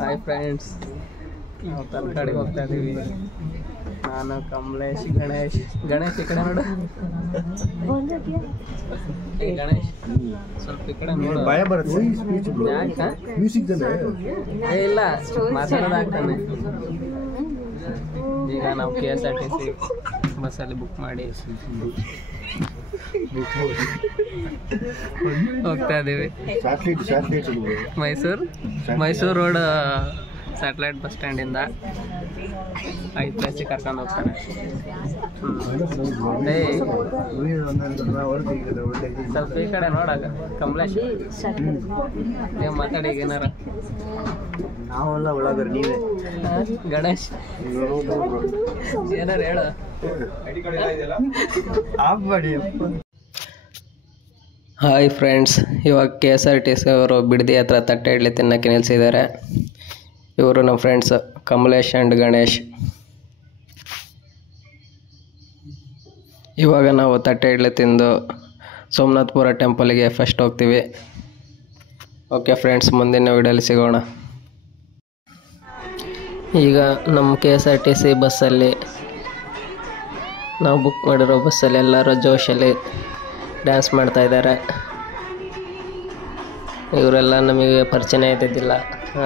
Hi friends, ನಾವು ತಲಕಾಡಿಗೆ ಹೋಗ್ತಾ ಇದ್ದೀವಿ. ನಾನು, ಕಮಲೇಶ್, ಗಣೇಶ್ ಈ ಕಡೆ ನೋಡು. ಗಣೇಶ್ ಸ್ವಲ್ಪ ಈ ಕಡೆ ನೋಡು. ಇಲ್ಲ, ಮಾತಾಡೋದಾಗ್ತಾನೆ. ಈಗ ನಾವು KSRTC ಬಸ್ಸಲ್ಲಿ ಬುಕ್ ಮಾಡಿ ಹೋಗ್ತಾ ಇದ್ದೀವಿ. ಮೈಸೂರು ರೋಡ್ ಸ್ಯಾಟಲೈಟ್ ಬಸ್ ಸ್ಟ್ಯಾಂಡಿಂದ 5 ಪ್ಲೇಸಿಗೆ ಕರ್ಕೊಂಡು ಹೋಗ್ತಾನೆ. ಸ್ವಲ್ಪ ಈ ಕಡೆ ನೋಡಾಗ ಕಮಲೇಶ್, ನೀವು ಮಾತಾಡಿ ಈಗ ಏನಾರ. ನಾವೆಲ್ಲ ಒಳಗರ ನೀವೇ. ಗಣೇಶ್ ಏನಾರು ಹೇಳು. ಹಾಯ್ ಫ್ರೆಂಡ್ಸ್, ಇವಾಗ KSRTC ಅವರು ಬಿಡದಿ ಹತ್ರ ತಟ್ಟೆ ಇಡ್ಲಿ ತಿನ್ನೋಕ್ಕೆ ನಿಲ್ಲಿಸಿದ್ದಾರೆ. ಇವರು ನಮ್ಮ ಫ್ರೆಂಡ್ಸ್ ಕಮಲೇಶ್ ಆ್ಯಂಡ್ ಗಣೇಶ್. ಇವಾಗ ನಾವು ತಟ್ಟೆ ಇಡ್ಲಿ ತಿಂದು ಸೋಮನಾಥಪುರ ಟೆಂಪಲ್ಗೆ ಫಸ್ಟ್ ಹೋಗ್ತೀವಿ. ಓಕೆ ಫ್ರೆಂಡ್ಸ್, ಮುಂದಿನ ವಿಡಿಯೋಲಿ ಸಿಗೋಣ. ಈಗ ನಮ್ಮ KSRTC ಬಸ್ಸಲ್ಲಿ, ನಾವು ಬುಕ್ ಮಾಡಿರೋ ಬಸ್ಸಲ್ಲಿ ಎಲ್ಲರೂ ಜೋಶಲ್ಲಿ ಡ್ಯಾನ್ಸ್ ಮಾಡ್ತಾಯಿದ್ದಾರೆ. ಇವರೆಲ್ಲ ನಮಗೆ ಪರಿಚಯ ಇದ್ದಿದ್ದಿಲ್ಲ,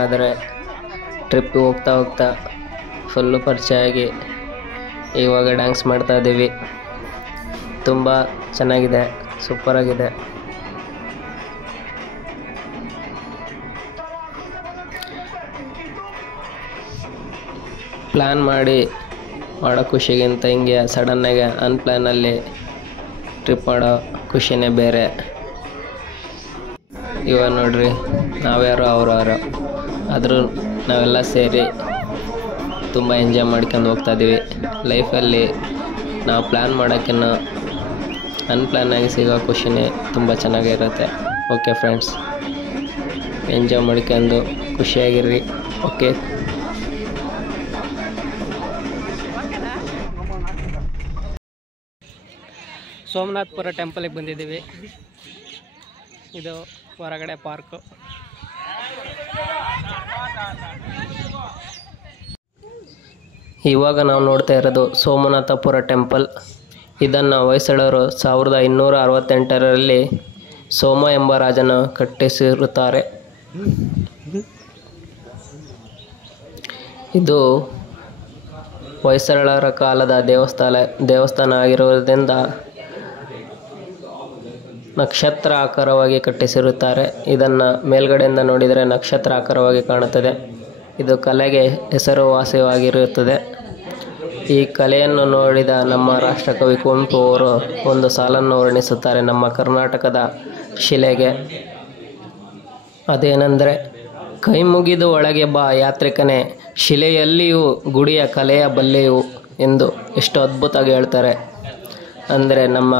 ಆದರೆ ಟ್ರಿಪ್ಪಿಗೆ ಹೋಗ್ತಾ ಹೋಗ್ತಾ ಫುಲ್ಲು ಪರಿಚಯ ಆಗಿ ಇವಾಗ ಡ್ಯಾನ್ಸ್ ಮಾಡ್ತಾಯಿದ್ದೀವಿ. ತುಂಬ ಚೆನ್ನಾಗಿದೆ, ಸೂಪರಾಗಿದೆ. ಪ್ಲ್ಯಾನ್ ಮಾಡೋ ಖುಷಿಗಿಂತ ಹಿಂಗೆ ಸಡನ್ನಾಗಿ ಅನ್ಪ್ಲ್ಯಾನಲ್ಲಿ ಟ್ರಿಪ್ ಮಾಡೋ ಖುಷಿನೇ ಬೇರೆ. ಇವಾಗ ನೋಡ್ರಿ, ನಾವ್ಯಾರೋ ಅವ್ರವ್ರು, ಆದರೂ ನಾವೆಲ್ಲ ಸೇರಿ ತುಂಬ ಎಂಜಾಯ್ ಮಾಡ್ಕೊಂಡು ಹೋಗ್ತಾಯಿದ್ದೀವಿ. ಲೈಫಲ್ಲಿ ನಾವು ಪ್ಲ್ಯಾನ್ ಮಾಡೋಕ್ಕಿಂತ ಅನ್ಪ್ಲ್ಯಾನ್ ಆಗಿ ಸಿಗೋ ಖುಷಿನೇ ತುಂಬ ಚೆನ್ನಾಗಿರುತ್ತೆ. ಓಕೆ ಫ್ರೆಂಡ್ಸ್, ಎಂಜಾಯ್ ಮಾಡ್ಕೊಂಡು ಖುಷಿಯಾಗಿರ್ರಿ. ಓಕೆ, ಸೋಮನಾಥಪುರ ಟೆಂಪಲಿಗೆ ಬಂದಿದ್ದೀವಿ. ಇದು ಹೊರಗಡೆ ಪಾರ್ಕು. ಇವಾಗ ನಾವು ನೋಡ್ತಾ ಇರೋದು ಸೋಮನಾಥಪುರ ಟೆಂಪಲ್. ಇದನ್ನು ಹೊಯ್ಸಳರು 1268ರಲ್ಲಿ ಸೋಮ ಎಂಬ ರಾಜನು ಕಟ್ಟಿಸಿರುತ್ತಾರೆ. ಇದು ಹೊಯ್ಸಳರ ಕಾಲದ ದೇವಸ್ಥಾನ ಆಗಿರುವುದರಿಂದ ನಕ್ಷತ್ರ ಆಕಾರವಾಗಿ ಕಟ್ಟಿಸಿರುತ್ತಾರೆ. ಇದನ್ನು ಮೇಲ್ಗಡೆಯಿಂದ ನೋಡಿದರೆ ನಕ್ಷತ್ರ ಆಕಾರವಾಗಿ ಕಾಣುತ್ತದೆ. ಇದು ಕಲೆಗೆ ಹೆಸರುವಾಸಿಯಾಗಿರುತ್ತದೆ. ಈ ಕಲೆಯನ್ನು ನೋಡಿದ ನಮ್ಮ ರಾಷ್ಟ್ರಕವಿ ಕುವೆಂಪು ಅವರು ಒಂದು ಸಾಲನ್ನು ವರ್ಣಿಸುತ್ತಾರೆ ನಮ್ಮ ಕರ್ನಾಟಕದ ಶಿಲೆಗೆ. ಅದೇನೆಂದರೆ, ಕೈ ಮುಗಿದು ಒಳಗೆ ಬಾ ಯಾತ್ರಿಕನೇ, ಶಿಲೆಯಲ್ಲಿಯೂ ಗುಡಿಯ ಕಲೆಯ ಬಲ್ಲೆಯು ಎಂದು ಎಷ್ಟು ಅದ್ಭುತವಾಗಿ ಹೇಳ್ತಾರೆ. ಅಂದರೆ ನಮ್ಮ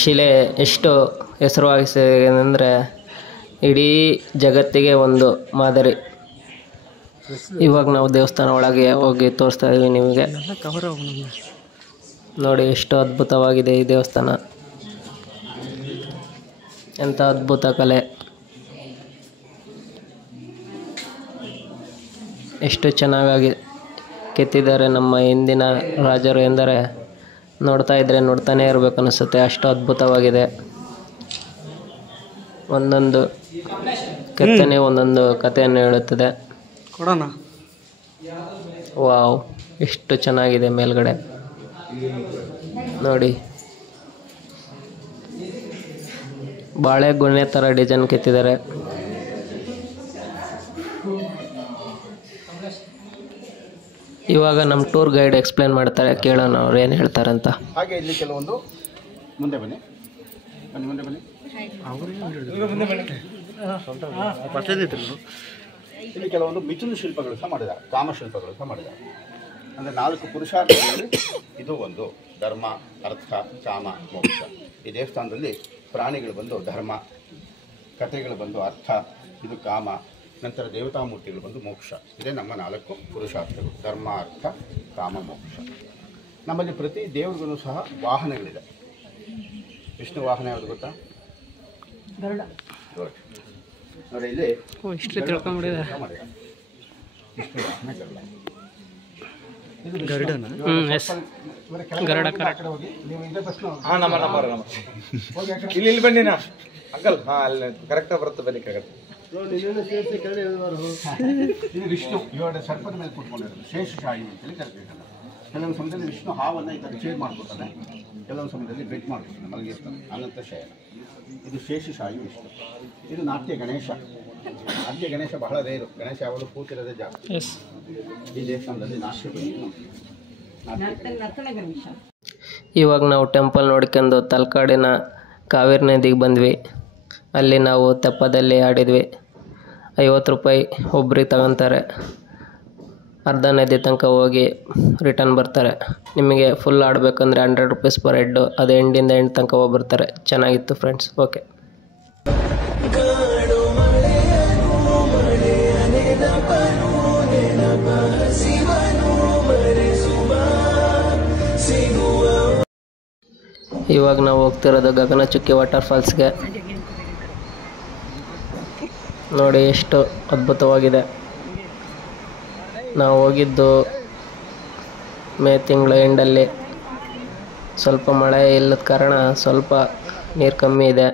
ಶಿಲೆ ಎಷ್ಟು ಹೆಸರುವಾಸಿದೆ, ಇಡೀ ಜಗತ್ತಿಗೆ ಒಂದು ಮಾದರಿ. ಇವಾಗ ನಾವು ದೇವಸ್ಥಾನ ಒಳಗೆ ಹೋಗಿ ತೋರಿಸ್ತಾ ಇದ್ದೀವಿ ನಿಮಗೆ. ನೋಡಿ ಎಷ್ಟು ಅದ್ಭುತವಾಗಿದೆ ಈ ದೇವಸ್ಥಾನ, ಎಂಥ ಅದ್ಭುತ ಕಲೆ, ಎಷ್ಟು ಚೆನ್ನಾಗಿ ಕೆತ್ತಿದ್ದಾರೆ ನಮ್ಮ ಹಿಂದಿನ ರಾಜರು ಎಂದರೆ ನೋಡ್ತಾ ಇದ್ದರೆ ನೋಡ್ತಾನೇ ಇರಬೇಕು ಅನಿಸುತ್ತೆ, ಅಷ್ಟು ಅದ್ಭುತವಾಗಿದೆ. ಒಂದೊಂದು ಕೆತ್ತನೆ ಒಂದೊಂದು ಕಥೆಯನ್ನು ಹೇಳುತ್ತದೆ. ವಾವ್, ಎಷ್ಟು ಚೆನ್ನಾಗಿದೆ ಮೇಲ್ಗಡೆ ನೋಡಿ. ಬಾಳೆಗೊನೆ ಥರ ಡಿಸೈನ್ ಕೆತ್ತಿದ್ದಾರೆ. ಇವಾಗ ನಮ್ಮ ಟೂರ್ ಗೈಡ್ ಎಕ್ಸ್ಪ್ಲೇನ್ ಮಾಡ್ತಾರೆ, ಕೇಳೋಣ ಅವ್ರು ಏನು ಹೇಳ್ತಾರೆ ಅಂತ. ಹಾಗೆ ಇಲ್ಲಿ ಕೆಲವೊಂದು ಮುಂದೆ ಬನ್ನಿ. ಇಲ್ಲಿ ಕೆಲವೊಂದು ಮಿಥುನ ಶಿಲ್ಪಗಳು ಸಹ ಮಾಡಿದ್ದಾರೆ, ಕಾಮಶಿಲ್ಪಗಳು ಸಹ ಮಾಡಿದ್ದಾರೆ. ಅಂದರೆ 4 ಪುರುಷಾರ್ಥಗಳಲ್ಲಿ ಇದು ಒಂದು, ಧರ್ಮ, ಅರ್ಥ, ಕಾಮ, ಮೋಕ್ಷ. ಈ ದೇವಸ್ಥಾನದಲ್ಲಿ ಪ್ರಾಣಿಗಳು ಬಂದು ಧರ್ಮ, ಕಥೆಗಳು ಬಂದು ಅರ್ಥ, ಇದು ಕಾಮ, ನಂತರ ದೇವತಾ ಮೂರ್ತಿಗಳು ಬಂದು ಮೋಕ್ಷ. ಇದೇ ನಮ್ಮ 4 ಪುರುಷಾರ್ಥಗಳು, ಧರ್ಮ, ಅರ್ಥ, ಕಾಮ, ಮೋಕ್ಷ. ನಮ್ಮಲ್ಲಿ ಪ್ರತಿ ದೇವರಿಗೂ ಸಹ ವಾಹನಗಳಿದೆ. ವಿಷ್ಣು ವಾಹನ ಯಾವುದು ಗೊತ್ತಾ? ಗರುಡ. ನೋಡಿ ಇಲ್ಲಿ ಇಷ್ಟು ತಿಳ್ಕೊಂಬಿಡಿದೆ. ಇಲ್ಲಿ ಬನ್ನಿ ನಾ ಅಂಕಲ್. ಹಾಂ ಅಲ್ಲಿ ಕರೆಕ್ಟಾಗಿ ಬರುತ್ತೆ, ಬನ್ನಿ ಕರೆಕ್ಟ್. ಇದು ವಿಷ್ಣು ಇವಾಗ ಸರ್ಪದ ಮೇಲೆ ಕೂತ್ಕೊಂಡಿರೋದು ಶೇಷಶಾಹಿ ಅಂತೇಳಿ ಕರಿತೀವಿ. ಕೆಲವು ಸಮಯದಲ್ಲಿ ವಿಷ್ಣು ಹಾವನ್ನು ಈ ಥರ ಚೇಂಜ್ ಮಾಡ್ಕೊತಾನೆ, ಕೆಲವು ಸಮಯದಲ್ಲಿ ಬೆಟ್ ಮಾಡ್ಕೊತಾನೆ, ಮಲಗಿರ್ತಾನೆ, ಅನಂತ ಶಯನ. ಇದು ಶೇಷಶಾಹಿ ವಿಷ್ಣು. ಇದು ನಾಟ್ಯ ಗಣೇಶ. ನಾಟ್ಯ ಗಣೇಶ ಬಹಳ ರೇರು. ಗಣೇಶ ಯಾವಾಗಲೂ ಕೂತಿರೋದೇ ಜಾಸ್ತಿ. ಈ ದೇವಸ್ಥಾನದಲ್ಲಿ ನಾಟ್ಯ ಗಣೇಶ. ಇವಾಗ ನಾವು ಟೆಂಪಲ್ ನೋಡ್ಕೊಂಡು ತಲಕಾಡಿನ ಕಾವೇರಿ ನದಿಗೆ ಬಂದ್ವಿ. ಅಲ್ಲಿ ನಾವು ತೆಪ್ಪದಲ್ಲಿ ಆಡಿದ್ವಿ. 50 ರೂಪಾಯಿ ಒಬ್ರಿಗೆ ತಗೊತಾರೆ. ಅರ್ಧ ನದಿ ತನಕ ಹೋಗಿ ರಿಟರ್ನ್ ಬರ್ತಾರೆ. ನಿಮಗೆ ಫುಲ್ ಆಡಬೇಕಂದ್ರೆ 100 ರೂಪೀಸ್ ಪರ್ ಹೆಡ್ಡು. ಅದು ಎಂಡಿಂದ ಎಂಡ್ ತನಕ ಹೋಗ್ಬರ್ತಾರೆ. ಚೆನ್ನಾಗಿತ್ತು ಫ್ರೆಂಡ್ಸ್. ಓಕೆ. ಇವಾಗ ನಾವು ಹೋಗ್ತಿರೋದು ಗಗನಚುಕ್ಕಿ ವಾಟರ್ ಫಾಲ್ಸ್ಗೆ. ನೋಡಿ ಎಷ್ಟು ಅದ್ಭುತವಾಗಿದೆ. ನಾವು ಹೋಗಿದ್ದು ಮೇ ತಿಂಗಳ ಎಂಡಲ್ಲಿ. ಸ್ವಲ್ಪ ಮಳೆ ಇಲ್ಲದ ಕಾರಣ ಸ್ವಲ್ಪ ನೀರು ಕಮ್ಮಿ ಇದೆ.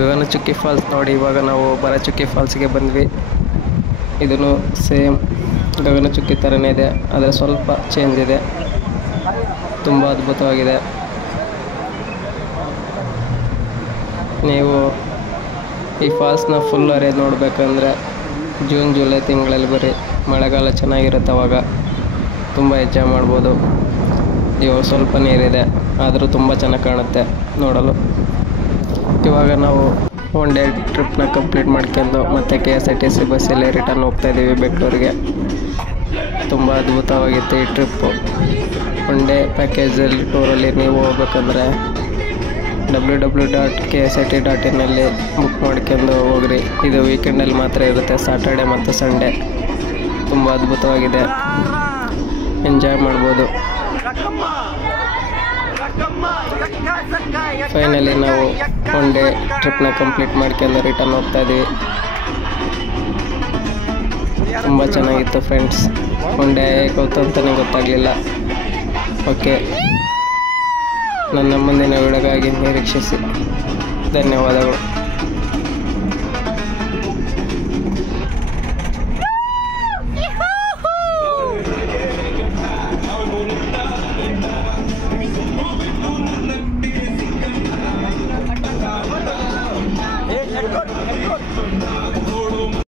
ಗಗನಚುಕ್ಕಿ ಫಾಲ್ಸ್ ನೋಡಿ. ಇವಾಗ ನಾವು ಭರಚುಕ್ಕಿ ಫಾಲ್ಸ್ಗೆ ಬಂದ್ವಿ. ಇದನ್ನು ಸೇಮ್ ಗಗನಚುಕ್ಕಿ ಥರನೇ ಇದೆ, ಆದರೆ ಸ್ವಲ್ಪ ಚೇಂಜ್ ಇದೆ. ತುಂಬ ಅದ್ಭುತವಾಗಿದೆ. ನೀವು ಈ ಫಾಲ್ಸ್ನ ಫುಲ್ ಅರೆ ನೋಡಬೇಕಂದ್ರೆ ಜೂನ್ ಜುಲೈ ತಿಂಗಳಲ್ಲಿ ಬರೀ ಮಳೆಗಾಲ ಚೆನ್ನಾಗಿರುತ್ತೆ. ಅವಾಗ ತುಂಬ ಎಂಜಾಯ್ ಮಾಡ್ಬೋದು. ಇವಾಗ ಸ್ವಲ್ಪ ನೀರಿದೆ, ಆದರೂ ತುಂಬ ಚೆನ್ನಾಗಿ ಕಾಣುತ್ತೆ ನೋಡಲು. ಇವಾಗ ನಾವು 1 ಡೇ ಟ್ರಿಪ್ನ ಕಂಪ್ಲೀಟ್ ಮಾಡ್ಕೊಂಡು ಮತ್ತೆ KSRTC ಬಸ್ಸಲ್ಲಿ ರಿಟರ್ನ್ ಹೋಗ್ತಾಯಿದ್ದೀವಿ ಬೆಂಗಳೂರಿಗೆ. ತುಂಬ ಅದ್ಭುತವಾಗಿತ್ತು ಈ ಟ್ರಿಪ್ಪು. 1 ಡೇ ಪ್ಯಾಕೇಜಲ್ಲಿ ಟೂರಲ್ಲಿ ನೀವು ಹೋಗ್ಬೇಕಂದ್ರೆ www.ksrt.in ಅಲ್ಲಿ ಬುಕ್ ಮಾಡ್ಕೊಂಡು ಹೋಗ್ರಿ. ಇದು ವೀಕೆಂಡಲ್ಲಿ ಮಾತ್ರ ಇರುತ್ತೆ, ಸಾಟರ್ಡೆ ಮತ್ತು ಸಂಡೇ. ತುಂಬ ಅದ್ಭುತವಾಗಿದೆ, ಎಂಜಾಯ್ ಮಾಡ್ಬೋದು. ಫೈನಲಿ ನಾವು 1 ಡೇ ಟ್ರಿಪ್ನ ಕಂಪ್ಲೀಟ್ ಮಾಡ್ಕೊಂಡು ರಿಟರ್ನ್ ಹೋಗ್ತಾ ಇದ್ದೀವಿ. ತುಂಬ ಚೆನ್ನಾಗಿತ್ತು ಫ್ರೆಂಡ್ಸ್. 1 ಡೇ ಹೇಗೋಯ್ತು ಅಂತಲೇ ಗೊತ್ತಾಗಲಿಲ್ಲ. ಓಕೆ, ನನ್ನ ಮುಂದಿನ ವಿಡಿಯೋಗಾಗಿ ನಿರೀಕ್ಷಿಸಿ. ಧನ್ಯವಾದಗಳು.